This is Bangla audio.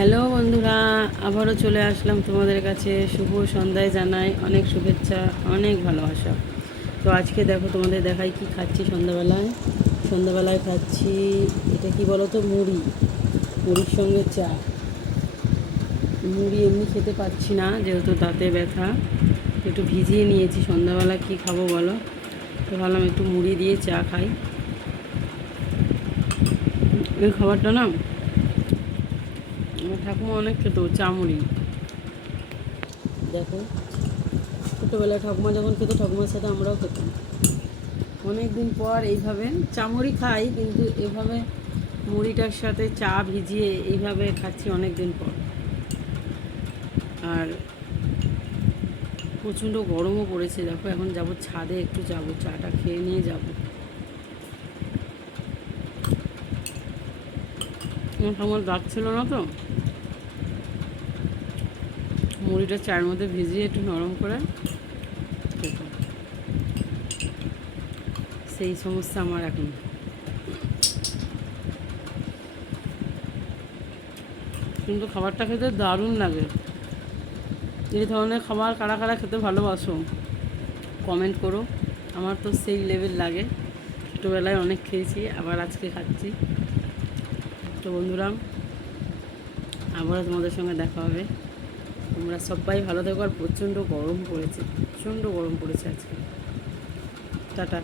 হ্যালো বন্ধুরা, আবারও চলে আসলাম তোমাদের কাছে। শুভ সন্ধ্যায় জানাই অনেক শুভেচ্ছা, অনেক ভালোবাসা। তো আজকে দেখো, তোমাদের দেখাই কি খাচ্ছি সন্ধ্যাবেলায়। সন্ধ্যাবেলায় খাচ্ছি, এটা কি বলো তো, মুড়ির সঙ্গে চা। মুড়ি এমনি খেতে পাচ্ছি না, যেহেতু দাঁতে ব্যথা, একটু ভিজিয়ে নিয়েছি। সন্ধ্যাবেলা কি খাবো বলো, তো ভাবলাম একটু মুড়ি দিয়ে চা খাই। এই খাবারটা না আমার ঠাকুমা অনেক খেত, চা মুড়ি। দেখো, ছোটোবেলায় ঠাকুমা যখন খেত, ঠাকুমার সাথে আমরাও খেতাম। অনেক দিন পর এইভাবে চা মুড়ি খাই, কিন্তু এভাবে মুড়িটার সাথে চা ভিজিয়ে এইভাবে খাচ্ছি অনেক দিন পর। আর প্রচণ্ড গরমও পড়েছে। দেখো, এখন যাব ছাদে, একটু যাব, চাটা খেয়ে নিয়ে যাব। আমার দাঁত ছিল না তো, মুড়িটা চায়ের মধ্যে ভিজিয়ে একটু নরম করে খেতাম। সেই সমস্যা আমার এখন। কিন্তু খাবারটা খেতে দারুণ লাগে। এই ধরনের খাবার কারা কারা খেতে ভালোবাসো কমেন্ট করো। আমার তো সেই লেভেল লাগে। ছোটোবেলায় অনেক খেয়েছি, আবার আজকে খাচ্ছি। তো বন্ধুরা, আবারও তোমাদের সঙ্গে দেখা হবে। তোমরা সবাই ভালো থেকো। আর প্রচণ্ড গরম পড়েছে, প্রচণ্ড গরম পড়েছে আজকে। টাটা।